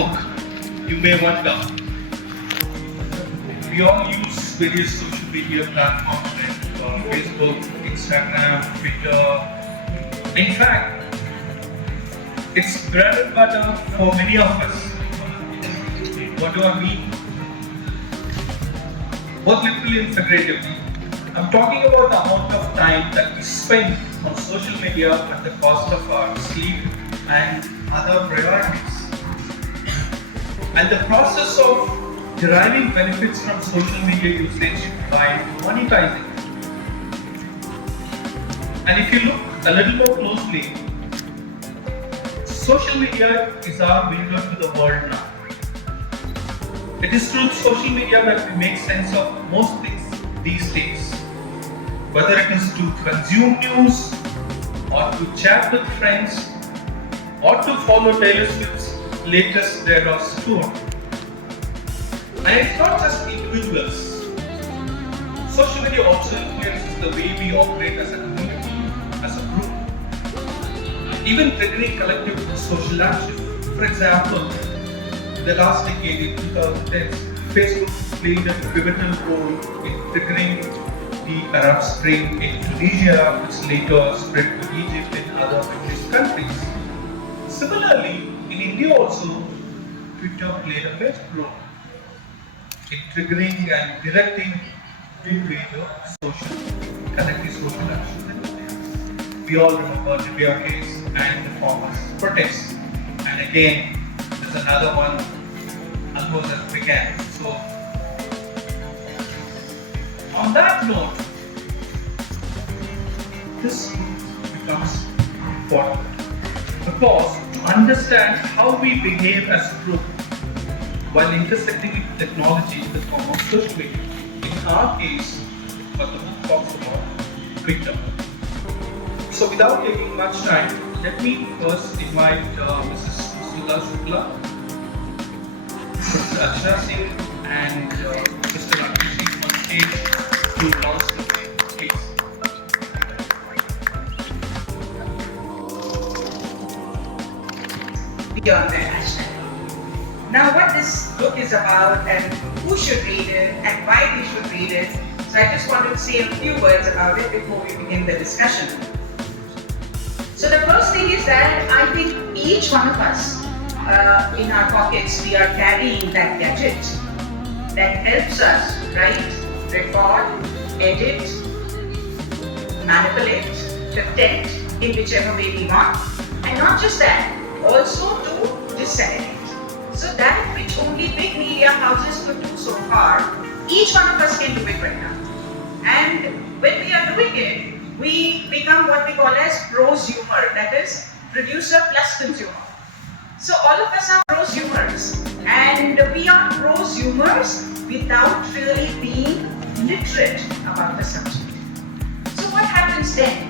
book. You may wonder. We all use various social media platforms like Facebook, Instagram, Twitter. In fact, it's bread and butter for many of us. What do I mean? Both literally and figuratively. I'm talking about the amount of time that we spend on social media at the cost of our sleep and other priorities. And the process of deriving benefits from social media usage by monetizing it. And if you look a little more closely, social media is our window to the world now. It is through social media that we make sense of most things these days. Whether it is to consume news, or to chat with friends, or to follow Taylor Swift's latest Eras tour. And it's not just individuals. Social media also influences the way we operate as a community, as a group, even triggering collective social action. For example, in the last decade, in 2010, Facebook played a pivotal role in triggering the Arab Spring in Tunisia, which later spread to Egypt and other Middle East countries. Similarly, in India also, Twitter played a major role in triggering and directing the major collective social action in India. We all remember the Libya case and the farmers' protests. And again, there's another one almost as began. So, on that note, this becomes important because to understand how we behave as a group while intersecting with technology in the form of social media. In our case, what the book talks about, Twitter. So without taking much time, let me first invite Mrs. Sudha Shukla, Mr. Akshay Singh and Mr. Rakesh Singh on stage to launch the book, please. Beyond that hashtag. Now what this book is about and who should read it and why we should read it, so I just wanted to say a few words about it before we begin the discussion. So the first thing is that I think each one of us in our pockets we are carrying that gadget that helps us write, record, edit, manipulate, protect in whichever way we want. And not just that, also to disseminate. So that which only big media houses could do so far, each one of us can do it right now. And when we are doing it, we become what we call as prosumer, that is producer plus consumer. So all of us are prosumers, and we are prosumers without really being literate about the subject. So what happens then?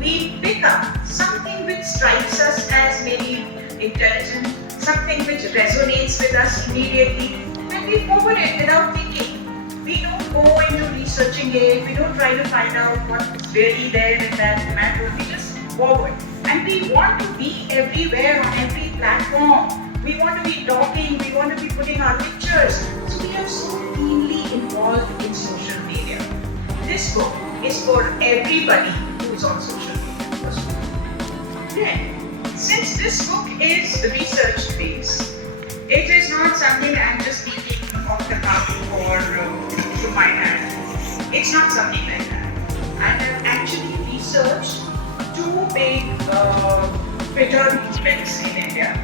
We pick up something which strikes us as maybe intelligent, something which resonates with us immediately, and we forward it without thinking. We don't go into researching it, we don't try to find out what's really there in that matter, we just forward. And we want to be everywhere on every platform. We want to be talking, we want to be putting our pictures. So we are so keenly involved in social media. This book is for everybody who's on social media. Then, since this book is research based, it is not something I'm just speaking off the cuff or through my hand. It's not something like that. I have actually researched two big Twitter movements in India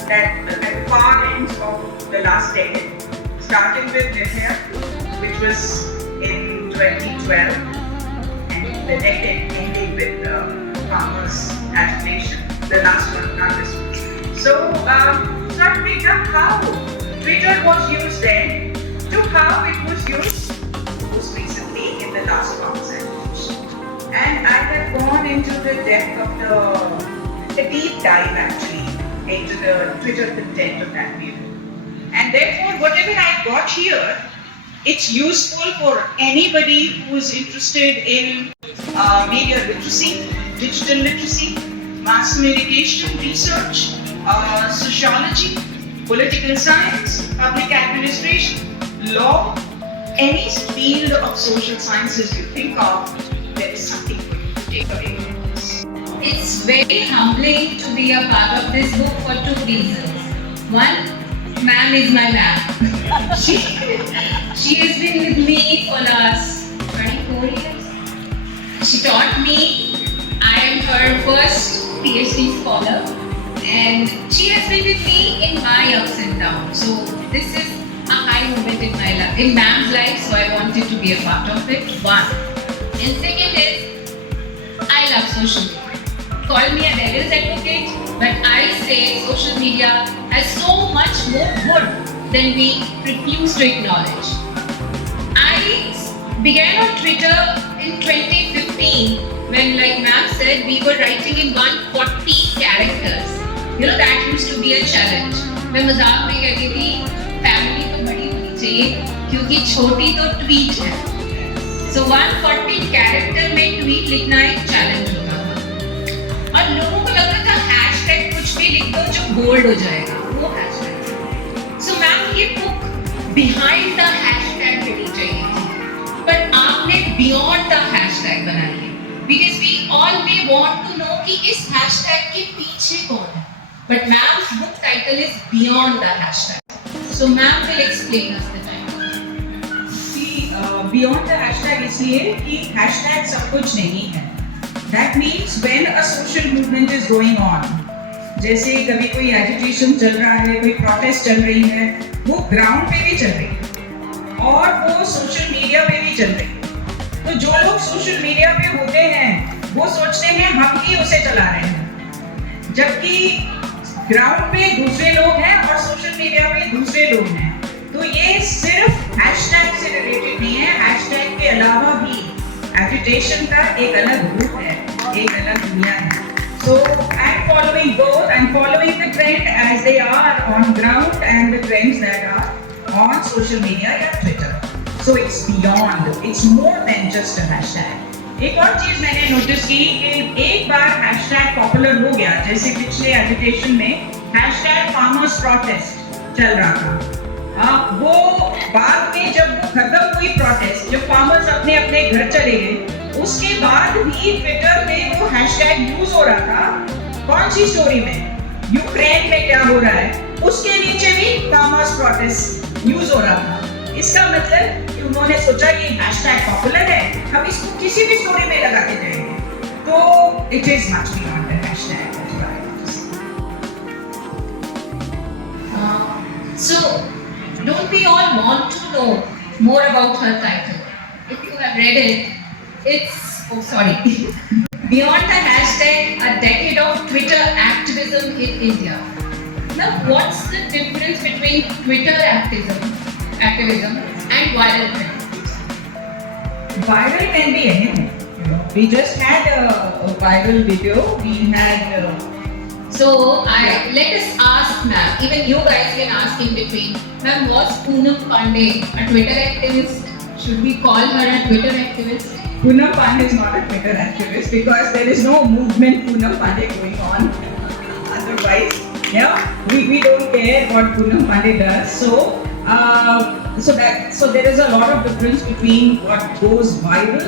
that at far ends of the last decade, starting with Libya, which was in 2012, and the decade ending with farmers' agitation, the last one, not this one. So I picked up how Twitter was used then to how it was used most recently in the last farmers' agitation. And I have gone into the depth of the deep dive actually into the Twitter content of that period. And therefore, whatever I got here, it's useful for anybody who is interested in media literacy, digital literacy, mass communication research, sociology, political science, public administration, law, any field of social sciences you think of, there is something for you to take away from this. It's very humbling to be a part of this book for two reasons. One, ma'am is my ma'am. She has been with me for last 24 years. She taught me. I am her first PhD scholar, and she has been with me in my ups and downs. So this is a high moment in my life, in ma'am's life. So I wanted to be a part of it. One, and second is I love social media. Call me a devil's advocate, but I say social media has so much more good than we refuse to acknowledge. I began on Twitter in 2015 when, like ma'am said, we were writing in 140 characters. You know, that used to be a challenge. मैं मजाक में कहती थी family तो बड़ी होनी चाहिए क्योंकि छोटी तो ट्वीट है. So 140 कैरेक्टर में ट्वीट लिखना एक चैलेंज होता था और लोगों को लगता था हैशटैग कुछ भी लिख दो जो बोल्ड हो जाएगा वो हैशटैग. So मैम ये बुक बिहाइंड द हैशटैग होनी चाहिए थी पर आपने बियॉन्ड द हैशटैग बनाई है because we all may want to know कि इस हैशटैग के पीछे कौन है. But ma'am's book title is Beyond the Hashtag. So ma'am will explain us the title. See, beyond the hashtag इसलिए कि hashtag सब कुछ नहीं है. That means when a social movement is going on, जैसे कभी कोई agitation चल रहा है, कोई protest चल रही है, वो ground पे भी चल रही है और वो social media पे भी चल रही है. तो जो लोग social media पे होते हैं, वो सोचते हैं हम ही उसे चला रहे हैं, जबकि ग्राउंड पे दूसरे लोग हैं और सोशल मीडिया पे दूसरे लोग हैं. तो ये सिर्फ हैशटैग से रिलेटेड नहीं है. हैशटैग के अलावा भी एजिटेशन का एक अलग रूप है, एक अलग दुनिया है. So I'm following both. I'm following the trend as they are on ground and the trends that are on social media या Twitter. So it's beyond. It's more than just a hashtag. एक और चीज मैंने notice की कि एक बार hashtag popular हो गया, जैसे पिछले एजिटेशन में हैशटैग फार्मर्स प्रोटेस्ट चल रहा था. वो बाद में जब वो खत्म हुई प्रोटेस्ट, जब फार्मर्स अपने अपने घर चले गए, उसके बाद भी ट्विटर में वो हैशटैग यूज हो रहा था. कौन सी स्टोरी में? यूक्रेन में क्या हो रहा है उसके नीचे भी फार्मर्स प्रोटेस्ट यूज हो रहा था. इसका मतलब कि उन्होंने सोचा ये हैशटैग पॉपुलर है, हम इसको किसी भी स्टोरी में लगा के जाएंगे. तो it is much beyond the hashtag. So don't we all want to know more about her title? If you have read it, it's Beyond the Hashtag, a decade of Twitter activism in India. Now, what's the difference between Twitter activism and viral trends? Viral can be anything. We just had a viral video. We had. So let us ask ma'am. Even you guys can ask in between. Ma'am, was Poonam Pandey a Twitter activist? Should we call her a Twitter activist? Poonam Pandey is not a Twitter activist because there is no movement Poonam Pandey going on. Otherwise, yeah, we don't care what Poonam Pandey does. So there is a lot of difference between what goes viral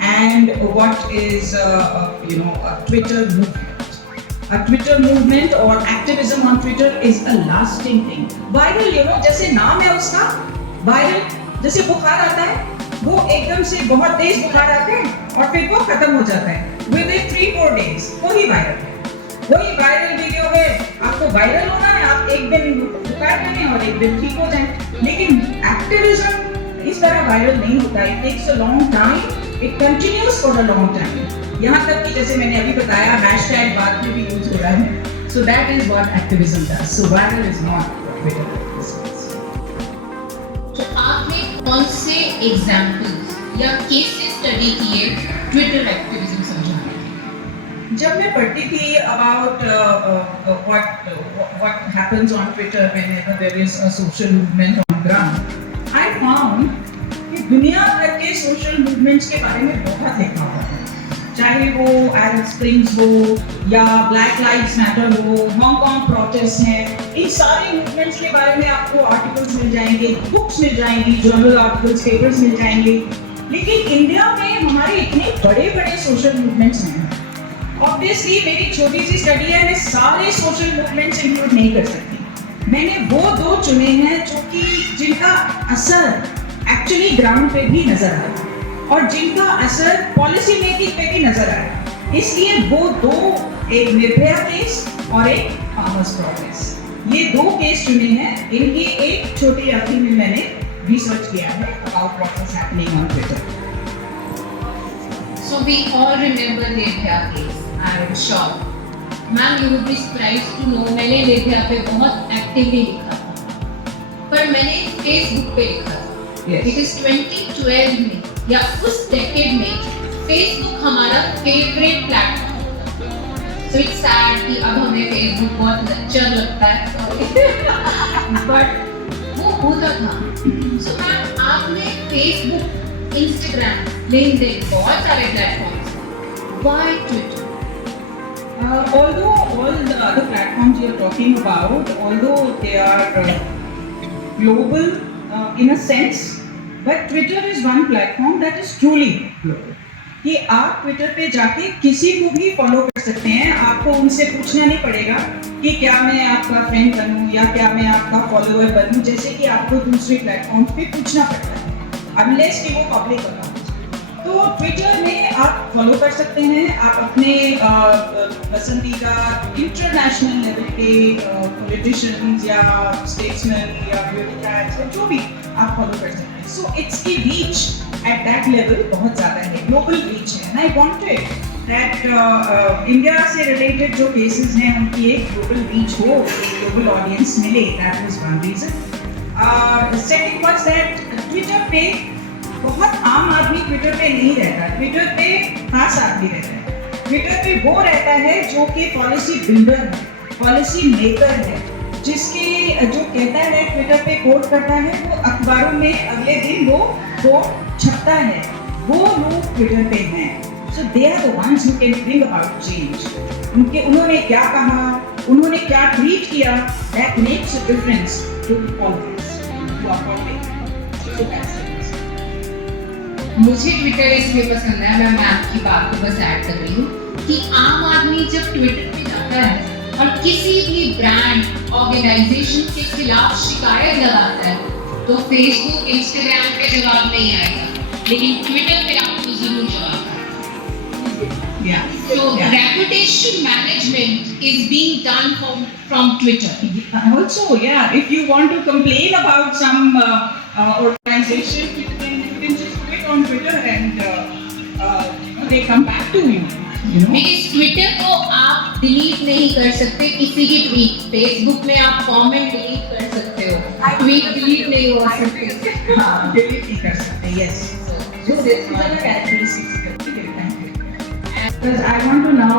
and what is a Twitter movement. A Twitter movement or activism on Twitter is a lasting thing. Viral, जैसे नाम है उसका, viral, जैसे बुखार आता है, वो एकदम से बहुत तेज बुखार आते हैं और फिर वो खत्म हो जाता है. Within 3-4 days, वही viral है. वही viral वीडियो है. आपको viral होना है, आप एक दिन बुखार में और एक दिन ठीक हो जाएं. लेकिन activism इस तरह viral नहीं होता. It takes a long time. It continues for a long time. यहाँ तक कि जैसे मैंने अभी बताया हैशटैग बाद में भी यूज हो रहा है. So that is what activism does. So viral is not Twitter activism. तो आपने कौन से एग्जाम्पल्स या केसेस स्टडी किए ट्विटर एक्टिविज्म समझाने? जब मैं पढ़ती थी about what happens on Twitter whenever there is a social movement on ground, I found कि दुनिया भर के social movements के बारे में बहुत लिखा हुआ है. चाहे वो एरब स्प्रिंग्स हो या ब्लैक लाइव्स मैटर हो, हांगकांग प्रोटेस्ट हैं, इन सारे मूवमेंट्स के बारे में आपको आर्टिकल्स मिल जाएंगे, बुक्स मिल जाएंगी, जर्नल आर्टिकल्स, पेपर्स मिल जाएंगे। लेकिन इंडिया में हमारे इतने बड़े बड़े सोशल मूवमेंट्स हैं, ऑब्वियसली मेरी छोटी सी स्टडी है, मैं सारे सोशल मूवमेंट्स इंक्लूड नहीं कर सकती। मैंने वो 2 चुने हैं जो कि जिनका असर एक्चुअली ग्राउंड पे भी नजर आया और जिनका असर पॉलिसी मेकिंग पे भी नजर आया। इसलिए वो 2, एक निर्भया केस और एक फार्मर्स प्रोटेस्ट, ये 2 केस चुने हैं। इनकी एक छोटी अवधि में मैंने रिसर्च किया है about what was happening on Twitter. So we all remember Nedhya case. I am sure. Ma'am, you would be surprised to know मैंने Nedhya पे बहुत एक्टिवली लिखा था, पर मैंने फेसबुक पे लिखा था। Yes. Because 2012 में या उस डेकेड में फेसबुक हमारा फेवरेट प्लेटफॉर्म था। So it's sad कि अब हमें फेसबुक बहुत अच्छा लगता है, बट वो होता था। So मैम, आपने फेसबुक, इंस्टाग्राम, लिंक्डइन, बहुत सारे platforms, why Twitter? Although all the other platforms you're talking about, although they are global in a sense, but Twitter is one platform that is truly global. कि आप Twitter पे जाके किसी को भी follow कर सकते हैं, आपको उनसे पूछना नहीं पड़ेगा कि क्या मैं आपका फ्रेंड बनूं या क्या मैं आपका फॉलोअर बनूं, जैसे कि आपको दूसरे प्लेटफॉर्म्स पे पूछना पड़ता है, अनलेस कि वो पब्लिक अकाउंट। तो ट्विटर में आप फॉलो कर सकते हैं, आप अपने पसंदीदा इंटरनेशनल लेवल पे पॉलिटिशियंस या स्टेट्समैन या ब्यूरोक्रेट्स या जो भी आप फॉलो कर सकते हैं। सो इट्स की रीच एट दैट लेवल बहुत ज़्यादा है, ग्लोबल रीच है। And I wanted that India से रिलेटेड जो केसेस हैं उनकी एक ग्लोबल रीच हो, एक ग्लोबल ऑडियंस मिले, that was one reason. Second was that Twitter पे बहुत आम आदमी ट्विटर पे नहीं रहता, ट्विटर पे खास आदमी रहता है। ट्विटर पे वो रहता है जो कि पॉलिसी बिल्डर है, पॉलिसी मेकर है, जिसके जो कहता है ट्विटर पे कोट करता है, वो अखबारों में अगले दिन वो कोट छपता है, वो लोग ट्विटर पे हैं। So they are the ones who can bring about change. उन्होंने क्या कहा, उन्होंने क्या ट्वीट किया, that makes a difference to all this, to our public. मुझे ट्विटर इसलिए पसंद है, मैं मैम की बात को बस ऐड कर रही हूँ कि आम आदमी जब ट्विटर पे जाता है और किसी भी ब्रांड, ऑर्गेनाइजेशन के खिलाफ शिकायत लगाता है, तो फेसबुक, इंस्टाग्राम पे जवाब नहीं आएगा, लेकिन ट्विटर पे आपको जरूर जवाब आएगा। So reputation management is being done from Twitter. Also, yeah, if you want to complain about some organization, you can just do it on Twitter and they come back to you. Because Twitter को आप delete नहीं कर सकते किसी की tweet, Facebook में आप comment delete कर सकते हो, ट्वीट डिलीट नहीं हो सकते। हाँ, डिलीट नहीं कर सकते, yes. So this is the characteristics. Because I want to now,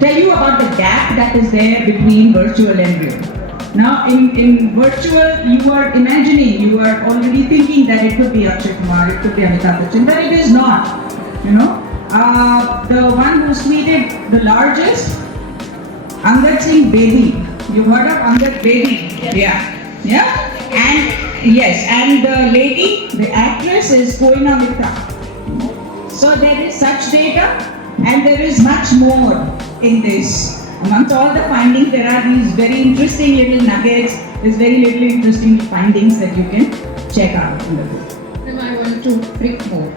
tell you about the gap that is there between virtual and real. Now, in virtual, you are imagining, you are already thinking that it could be Akshay Kumar, it could be Amitabh Bachchan, but it is not. The one who tweeted the largest, Angad Singh Bedi. You heard of Angad Bedi? Yes. Yeah. And yes, and the lady, the actress, is Koina Mitra. So there is such data, and there is much more in this. Amongst all the findings, there are these very interesting little nuggets. There's very little interesting findings that you can check out in the book. Then I want to prick more.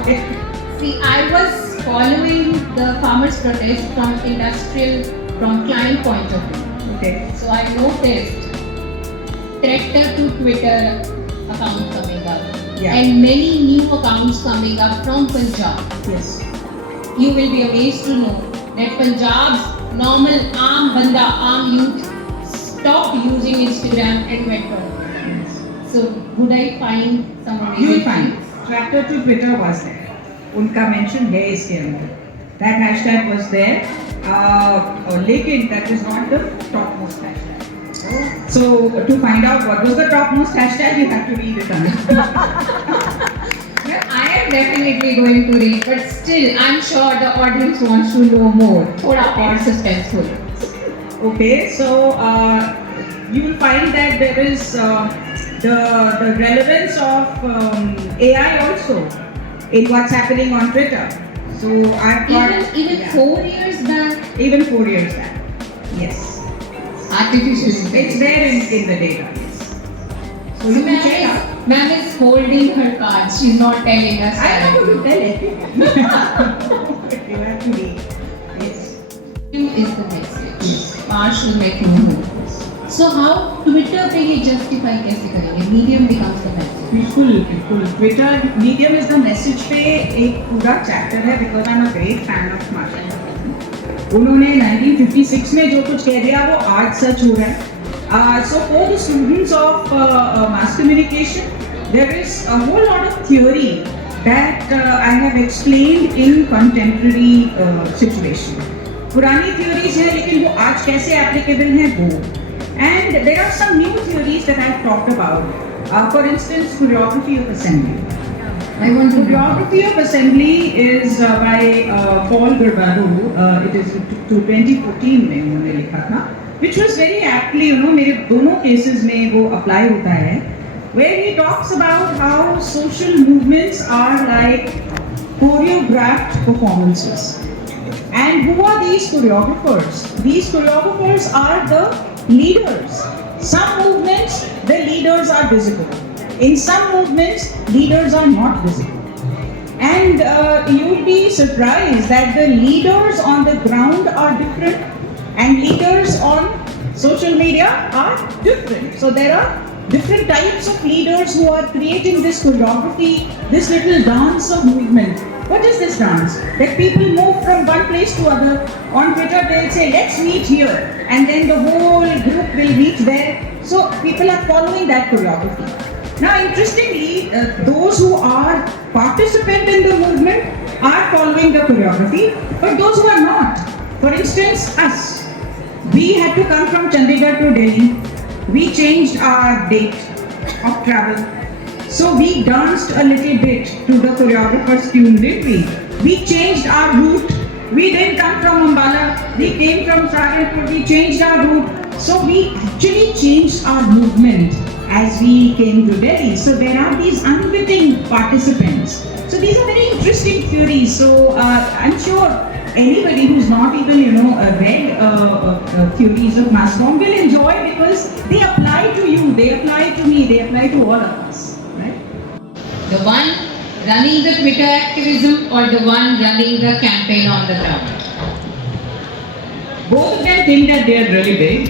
Okay. See, I was following the farmers' protest from client point of view. Okay. So I noticed tractor to Twitter account coming up. Yeah. And many new accounts coming up from Punjab. Yes. You will be amazed to know that Punjab's normal aam banda, aam youth stopped using Instagram and went on. Yes. So would I find some amazing You will find things? tractor to Twitter was there. उनका mention है इसके अंदर. That hashtag was there. लेकिन that is not the topmost hashtag. So to find out what was the topmost hashtag, you have to read it. I am am definitely going to read, but still, I'm sure the audience wants to know more. Thoda और suspenseful. Okay, so you will find that there is the relevance of AI also in what's happening on Twitter. So I've got Even yeah, 4 years back, even 4 years back. Yes, artificial it's intelligence. there in the data. Yes. So you can check out. Ma'am is holding her cards. She's not telling us. I'm not going to tell it. You have to read. Yes. Is the message. Partial make no move. So how Twitter पे ये justify कैसे करेंगे? Medium becomes the message. बिल्कुल बिल्कुल Twitter medium is the message पे एक पूरा chapter है because I am a great fan of Marshall. उन्होंने 1956 में जो कुछ कह दिया वो आज सच हो रहा है। So for the students of mass communication there is a whole lot of theory that I have explained in contemporary situation. पुरानी थ्योरीज है लेकिन वो आज कैसे एप्लीकेबल है वो। And there are some new theories that I have talked about. For instance, choreography of assembly. Choreography of assembly is by Paul Garbado. It is to 2014 में उन्होंने लिखा था, which was very aptly, मेरे दोनों cases में वो apply होता है, where he talks about how social movements are like choreographed performances. And who are these choreographers? These choreographers are the leaders. Some movements, the leaders are visible. In some movements, leaders are not visible. And you'll be surprised that the leaders on the ground are different and leaders on social media are different. So there are different types of leaders who are creating this choreography, this little dance of movement. What is this dance? That people move from one place to other. On Twitter they'll say, let's meet here. And then the whole group will reach there. So people are following that choreography. Now interestingly, those who are participant in the movement are following the choreography. But those who are not, for instance us, we had to come from Chandigarh to Delhi. We changed our date of travel. So we danced a little bit to the choreographer's tune, didn't we? We changed our route. We didn't come from Ambala. We came from Sagarpur. We changed our route. So we actually changed our movement as we came to Delhi. So there are these unwitting participants. So these are very interesting theories. So I'm sure anybody who's not even read theories of mass form will enjoy because they apply to you, they apply to me, they apply to all of us. The one running the Twitter activism or the one running the campaign on the ground? Both of them think that they are really big.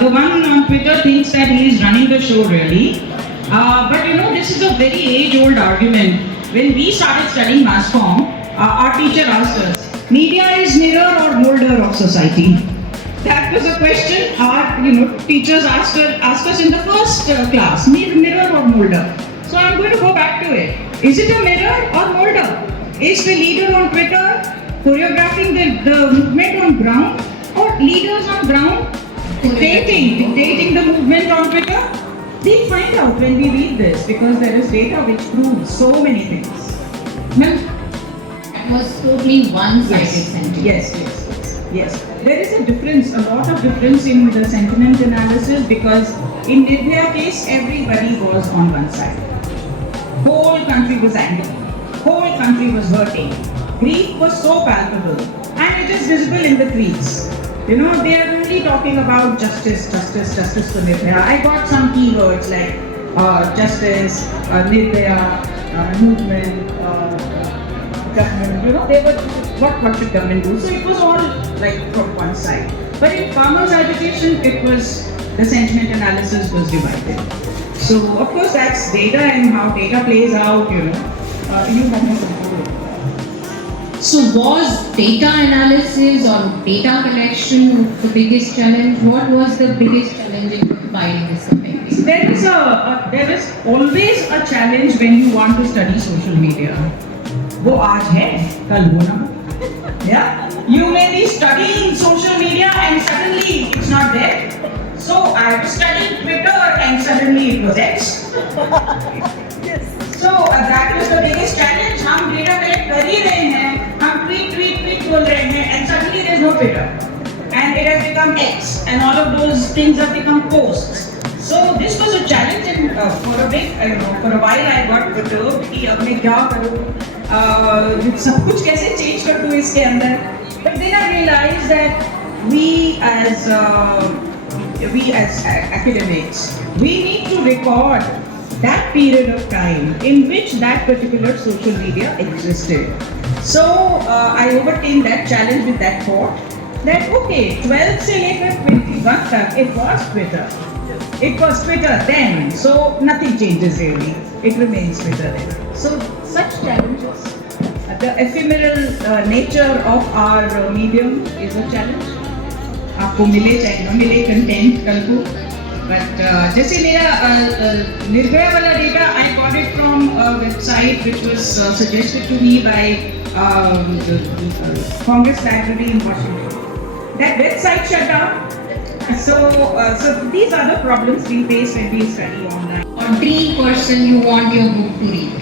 The one on Twitter thinks that he is running the show really. But this is a very age-old argument. When we started studying mass comm, our teacher asked us, media is mirror or molder of society? That was a question our teachers asked us in the first class, mirror or molder. So I'm going to go back to it. Is it a mirror or molder? Is the leader on Twitter choreographing the movement on ground, or leaders on ground dictating the movement on Twitter? We'll find out when we read this because there is data which proves so many things. Ma'am, that was totally one-sided sentiment. Yes. There is a difference, a lot of difference in the sentiment analysis because in Nirbhaya case, everybody was on one side. Whole country was angry. Whole country was hurting. Grief was so palpable and it is visible in the tweets. They are only talking about justice for Nirbhaya. I got some keywords like justice, Nirbhaya, movement, government. They were what should government do? So it was all like from one side. But in farmers' agitation, it was the sentiment analysis was divided. So of course that's data and how data plays out. You have more control. So was data analysis or data collection the biggest challenge? What was the biggest challenge in compiling this campaign? There is always a challenge when you want to study social media. वो आज है, कल हो ना. Yeah, you may be studying social media and suddenly it's not there. So I was studying Twitter and suddenly it was X. Yes. So that is the biggest challenge. हम data collect कर ही रहे हैं, हम tweet बोल रहे हैं, and suddenly there is no Twitter, and it has become X, and all of those things have become posts. So this was a challenge, and for a big, for a while I got perturbed कि अब मैं क्या करूँ, सब कुछ कैसे change कर दूँ इसके अंदर. But then I realized that we as academics, we need to record that period of time in which that particular social media existed. So I overcame that challenge with that thought that okay, 12 से लेकर 21 तक it was Twitter. It was Twitter then, so nothing changes really. It remains Twitter then. So such challenges. The ephemeral nature of our medium is a challenge. आपको मिले चाहे न मिले content कल को, बट जैसे मेरा निर्भया वाला data I got it from website which was suggested to me by Congress library in Washington. That website shut down. So these are the problems we face when we study online. Or dream person you want your book to read?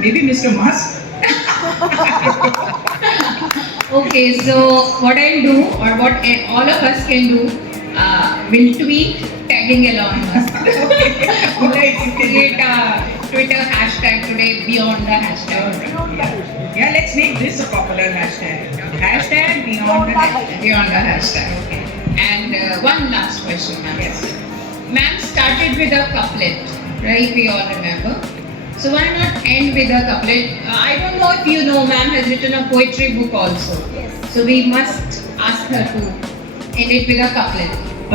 Maybe Mr. Musk. Okay, so what I'll do, or what all of us can do, we'll tweet tagging Elon Musk. Create a Twitter hashtag today beyond the hashtag. Yeah, let's make this a popular hashtag. Hashtag beyond the hashtag. Beyond the hashtag. Okay. And one last question, ma'am. Yes. Ma'am started with a couplet, right? We all remember. So why not end with a couplet? I don't know if you know, ma'am has written a poetry book also. Yes. So we must ask her to end it with a couplet.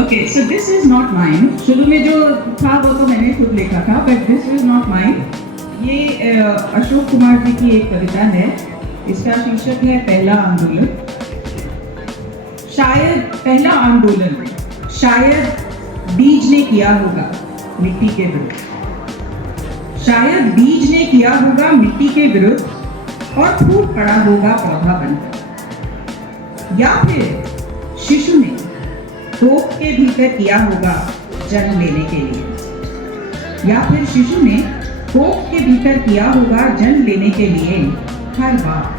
Okay, so this is not mine. शुरू में जो था वो तो मैंने खुद लिखा था, but this is not mine. ये अशोक कुमार जी की एक कविता है. इसका शीर्षक है पहला आंदोलन. शायद पहला आंदोलन शायद बीज ने किया होगा मिट्टी के विरुद्ध. शायद बीज ने किया होगा मिट्टी के विरुद्ध और फूट पड़ा होगा पौधा बनकर. या फिर शिशु ने कोख के भीतर किया होगा जन्म लेने के लिए. या फिर शिशु ने कोख के भीतर किया होगा जन्म लेने के लिए. हर बार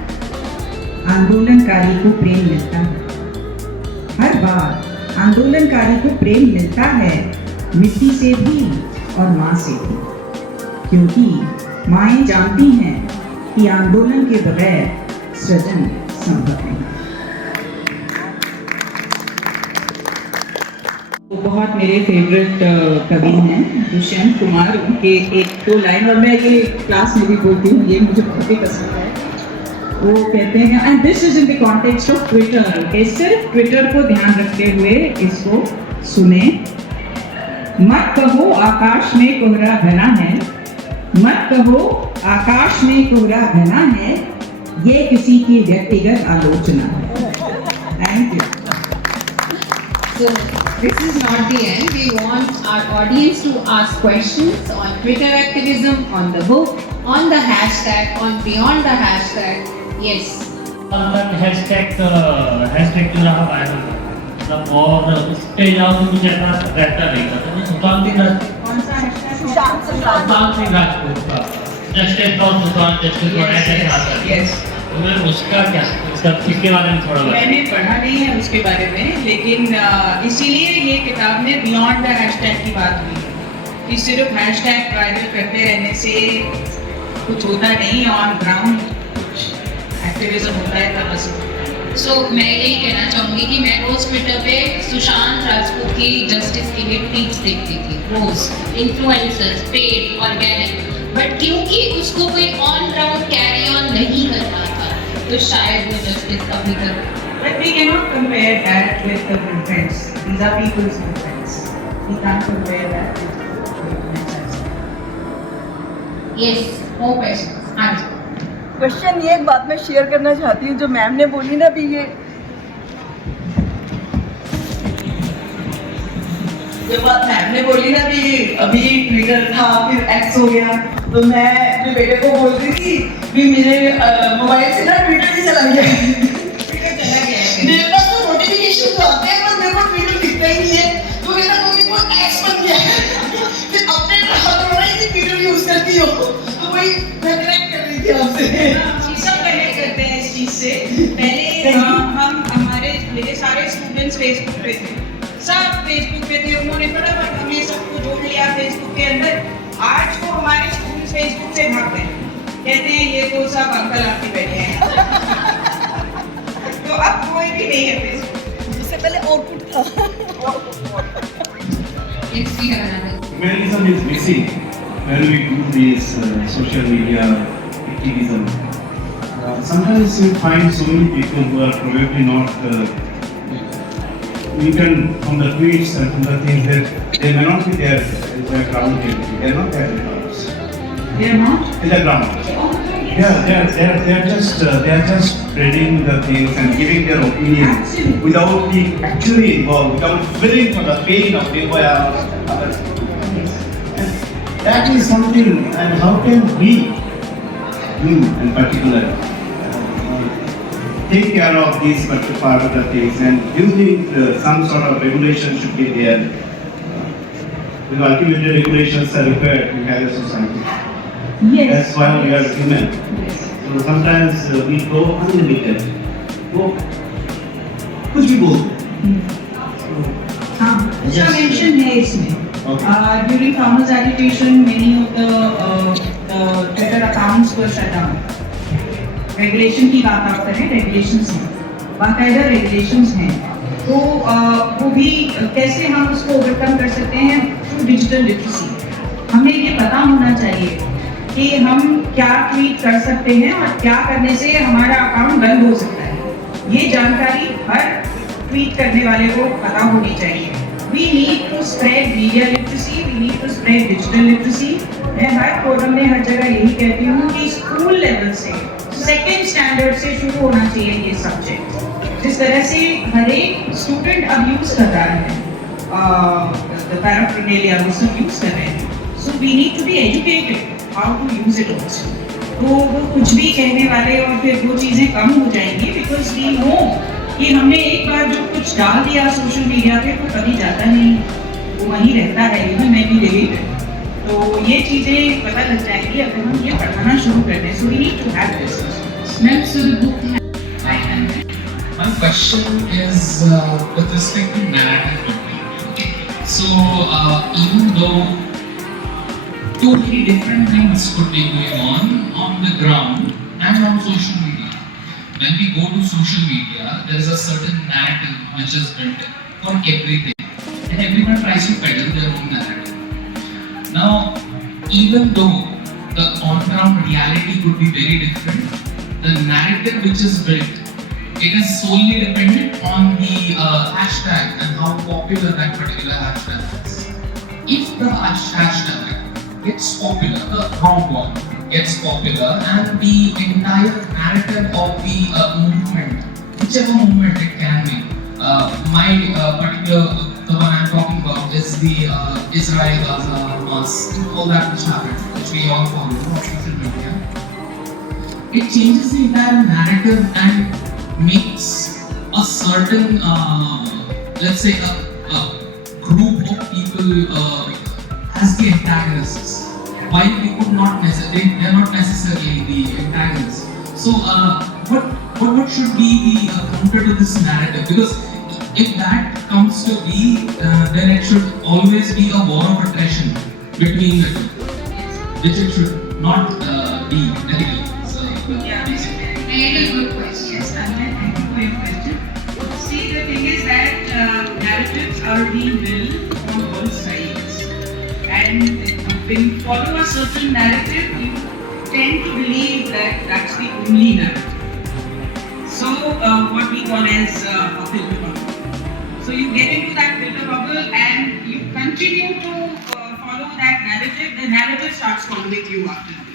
आंदोलनकारी को प्रेम मिलता है. हर बार आंदोलनकारी को प्रेम मिलता है मिट्टी से भी और माँ से भी, क्योंकि माएँ जानती हैं कि आंदोलन के बगैर सृजन संभव नहीं. वो बहुत मेरे फेवरेट कवि हैं दुष्यंत कुमार. उनके एक दो लाइन, और मैं ये क्लास में भी बोलती हूँ, ये मुझे बहुत ही पसंद है. वो कहते हैं, and this is in the context of Twitter. Okay, सिर्फ ट्विटर को ध्यान रखते हुए इसको सुने. मत कहो आकाश में कोहरा घना है. मत कहो आकाश में कोहरा घना है. ये किसी की व्यक्तिगत आलोचना है. Thank you. So this is not the end. We want our audience to ask questions on Twitter activism, on the book, on the hashtag, on beyond the hashtag. Yes. Hashtag जो रहा वायरल मतलब, और उस पे जाओ तो मुझे ऐसा रहता नहीं था. तो सुशांत सिंह राजपूत का justice for Sushant, justice for yes. मैं उसका क्या सब इसके बारे में थोड़ा मैंने पढ़ा नहीं है उसके बारे में, लेकिन इसीलिए ये किताब में बियॉन्ड द हैशटैग की बात हुई है कि सिर्फ हैशटैग वायरल करते रहने से कुछ होता नहीं. ऑन ग्राउंड एक्टिविज्म होता है तब बस. So मैं यही कहना चाहूँगी कि मैं रोज ट्विटर पे सुशांत राजपूत की जस्टिस के लिए ट्वीट्स देखती थी रोज. इन्फ्लुएंसर्स, पेड, ऑर्गेनिक, बट क्योंकि उसको कोई ऑन ग्राउंड कैरी ऑन नहीं कर रहा था तो शायद वो जस्टिस कभी तक. But we cannot compare that with the movements. These are people's movements. We can't compare that with movements. Yes, more questions. हाँ जी. क्वेश्चन ये एक बात मैं शेयर करना चाहती हूँ जो मैम ने बोली ना अभी, ये बात मैम ने बोली ना अभी ट्विटर था फिर एक्स हो गया. तो मैं अपने बेटे को बोल रही थी कि मेरे मोबाइल से ना ट्विटर ही चला गया. मेरे पास तो नोटिफिकेशन तो आते हैं पर मेरे को ट्विटर दिखता ही नहीं है. तो मेरा मम्मी को एक्स बन गया. फिर अपडेट रहा तो नहीं थी सब कनेक्ट करते हैं इस चीज से। पहले हम हमारे मेरे सारे स्टूडेंट्स फेसबुक पे थे, सब फेसबुक पे थे, उन्होंने फटाफट हमें सबको जोड़ लिया फेसबुक के अंदर। आज वो हमारे स्टूडेंट्स फेसबुक से भाग गए, कहते हैं ये तो सब अंकल आके बैठे हैं। तो अब कोई भी नहीं है फेसबुक, जिससे पहले आउटपुट था। Let's see another. Humanism is missing when we do this social media activism. Sometimes you find so many people who are probably not, you can, from the tweets and from the things that they may not be there in the ground reality. They are not there in the house. they are not In the ground. Yeah, they are just spreading the things and giving their opinion Absolutely. without being actually involved, without feeling for the pain of people others. That is something, and how can we, you in particular, take care of these part of the things? And do you think some sort of regulation should be there? Because ultimately regulations are required to carry a society. Yes. That's why we are human. So sometimes we go unlimited. वो कुछ भी बोल हाँ, उसका Yes. Mention है इसमें। Okay. During farmers' agitation, many of the Twitter accounts were shut down. Regulation की बात आप करें, regulations हैं, बाकायदा regulations हैं। तो वो भी कैसे हम उसको ओवरकम कर सकते हैं थ्रू डिजिटल लिटरेसी। हमें ये पता होना चाहिए कि हम क्या ट्वीट कर सकते हैं और क्या करने से हमारा अकाउंट बंद हो सकता है। ये जानकारी हर ट्वीट करने वाले को पता होनी चाहिए। We need to spread media literacy, we need to spread digital literacy। मैं हर फोरम में हर जगह यही कहती हूँ कि स्कूल लेवल से, सेकेंड स्टैंडर्ड से शुरू होना चाहिए ये सब्जेक्ट। जिस तरह से हर एक स्टूडेंट अब यूज कर रहा है पैराफर्नेलिया, वो सब यूज कर रहे हैं। So we need to be educated how to use it also। तो वो कुछ भी कहने वाले और फिर वो चीज़ें कम हो जाएंगी, बिकॉज वी नो कि हमने एक बार जो कुछ डाल दिया सोशल मीडिया पे तो कभी जाता नहीं, वो वहीं रहता है, इवन मैं भी डिलीटेड। तो ये चीज़ें पता लग जाएंगी अगर हम ये पढ़ाना शुरू कर दें। So we need to have this. Ma'am, so the book My question is with respect to narrative building. So even though two very different things could be going on the ground and on social media. When we go to social media, there is a certain narrative which is built for everything, and everyone tries to peddle their own narrative. Now, even though the on-ground reality could be very different, the narrative which is built, it is solely dependent on the hashtag and how popular that particular hashtag is. If the hashtag gets popular, the wrong one gets popular, and the entire narrative of the movement, whichever movement it can be, my particular, the one I'm talking about is the Israel, Gaza, Hamas, all that which happened, which we all follow on social media. It changes the entire narrative and makes a certain, let's say, a group of people as the antagonists, while they could not necessarily, they are not necessarily the antagonists. So, what should be the counter to this narrative? Because if that comes to be, then it should always be a war of attrition between the two, which it should not be ethically. So, very good question. Yes, thank you for your question. See, the thing is that narratives are being built on both sides, and when you follow a certain narrative, you tend to believe that that's the only narrative. So, what we call as a filter bubble. So, you get into that filter bubble and you continue to follow that narrative. The narrative starts following you after that.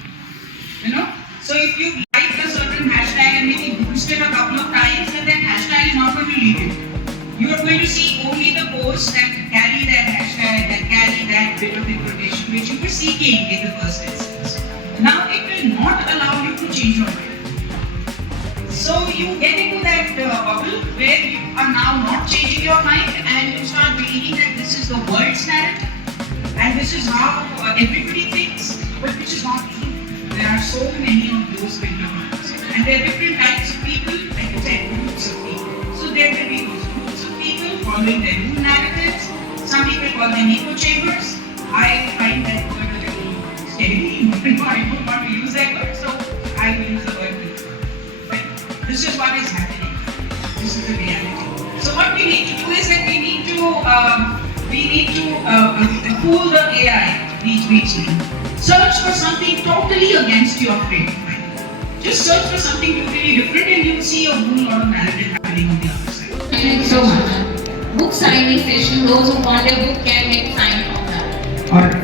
You know? So, if you like a certain hashtag and maybe boost it a couple of times, then that hashtag is not going to leave you. You are going to see only the posts that carry that hashtag, that carry that bit of information which you were seeking in the first instance. Now it will not allow you to change your mind. So you get into that bubble where you are now not changing your mind and you start believing that this is the world's narrative and this is how everybody thinks, but which is not true. there are so many of those winter months. And there are different types of people, like I said, groups of people. So there will be those groups of people following their own narratives. Some people call them echo chambers. I find that word a little scary. I don't want to use that word, so I will use the word echo. But this is what is happening. This is the reality. So what we need to do is that we need to fool the AI, reach me. Search for something totally against your frame of mind. Just search for something totally different and you'll see a whole lot of narrative happening on the other side. Thank you so much. Book signing session, those who want a book can get signed from that. Alright.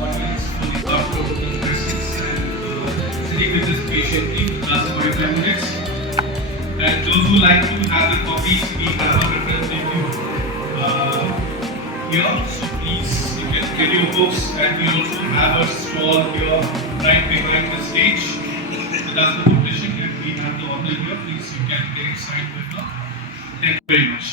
Audience for the thought provoking questions and sitting with us patiently for the last 45 minutes. And those who like to have the copies, we have a representative here. So please, you can get your books, and we also have a stall here right behind the stage. So that's the publishing, and we have the author here. Please, you can get it signed with her. Thank you very much.